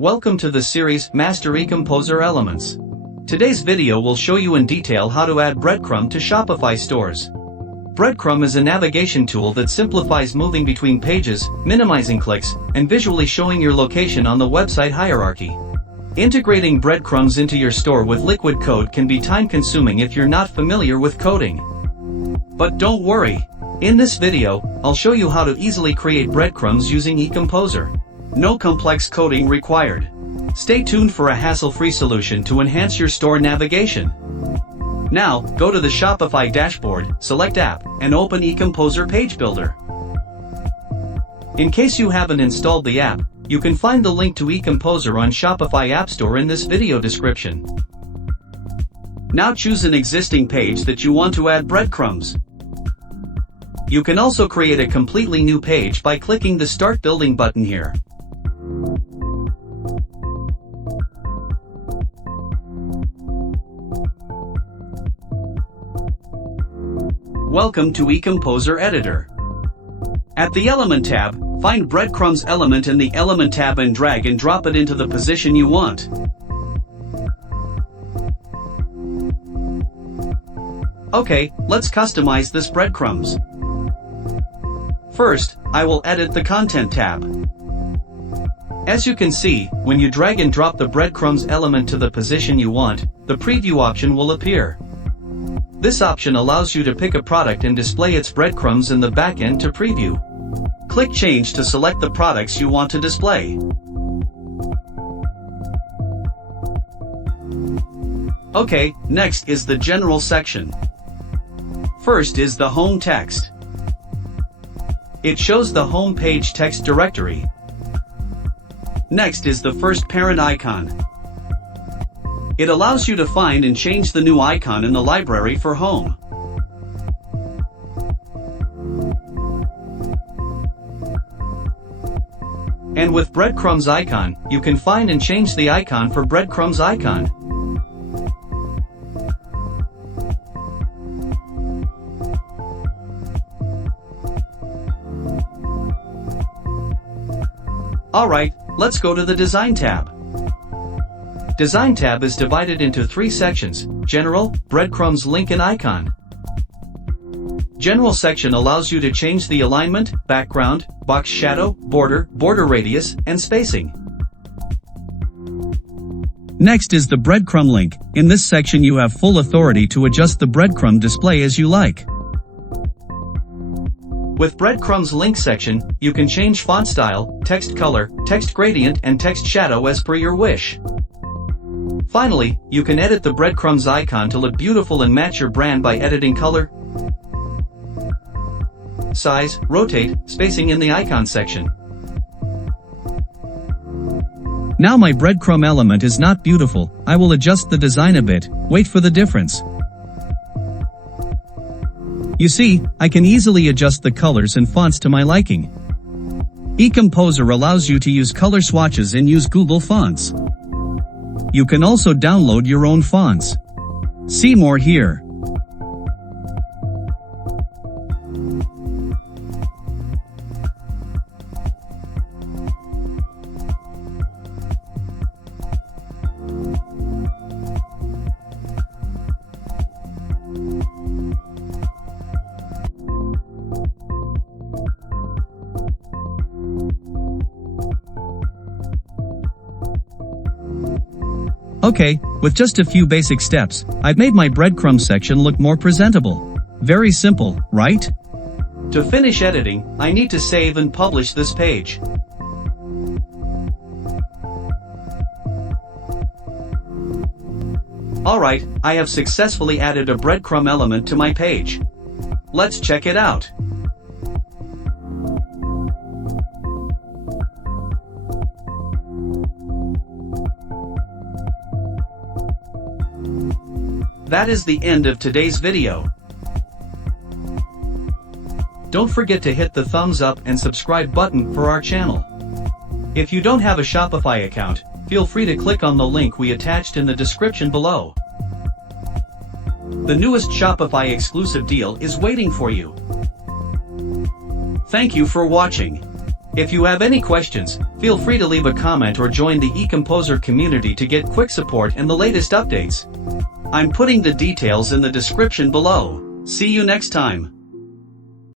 Welcome to the series Master EComposer Elements. Today's video will show you in detail how to add Breadcrumb to Shopify Stores. Breadcrumb is a navigation tool that simplifies moving between pages, minimizing clicks, and visually showing your location on the website hierarchy. Integrating breadcrumbs into your store with liquid code can be time-consuming if you're not familiar with coding. But don't worry. In this video, I'll show you how to easily create breadcrumbs using eComposer. No complex coding required. Stay tuned for a hassle-free solution to enhance your store navigation. Now, go to the Shopify dashboard, select App, and open eComposer Page Builder. In case you haven't installed the app, you can find the link to eComposer on Shopify App Store in this video description. Now choose an existing page that you want to add breadcrumbs. You can also create a completely new page by clicking the Start Building button here. Welcome to eComposer Editor. At the Element tab, find Breadcrumbs element in the Element tab and drag and drop it into the position you want. Okay, let's customize this breadcrumbs. First, I will edit the Content tab. As you can see, when you drag and drop the breadcrumbs element to the position you want, the preview option will appear. This option allows you to pick a product and display its breadcrumbs in the back end to preview. Click Change to select the products you want to display. Okay, next is the General section. First is the Home text. It shows the home page text directory. Next is the first parent icon. It allows you to find and change the new icon in the library for home. And with breadcrumbs icon, you can find and change the icon for breadcrumbs icon. Alright, let's go to the Design tab. Design tab is divided into three sections: General, Breadcrumbs link and icon. General section allows you to change the alignment, background, box shadow, border radius, and spacing. Next is the breadcrumb link. In this section you have full authority to adjust the breadcrumb display as you like. With breadcrumbs link section, you can change font style, text color, text gradient, and text shadow as per your wish. Finally, you can edit the breadcrumbs icon to look beautiful and match your brand by editing color, size, rotate, spacing in the icon section. Now my breadcrumb element is not beautiful. I will adjust the design a bit. Wait for the difference. You see, I can easily adjust the colors and fonts to my liking. eComposer allows you to use color swatches and use Google Fonts. You can also download your own fonts. See more here. Okay, with just a few basic steps, I've made my breadcrumb section look more presentable. Very simple, right? To finish editing, I need to save and publish this page. Alright, I have successfully added a breadcrumb element to my page. Let's check it out. That is the end of today's video. Don't forget to hit the thumbs up and subscribe button for our channel. If you don't have a Shopify account, feel free to click on the link we attached in the description below. The newest Shopify exclusive deal is waiting for you. Thank you for watching. If you have any questions, feel free to leave a comment or join the eComposer community to get quick support and the latest updates. I'm putting the details in the description below. See you next time.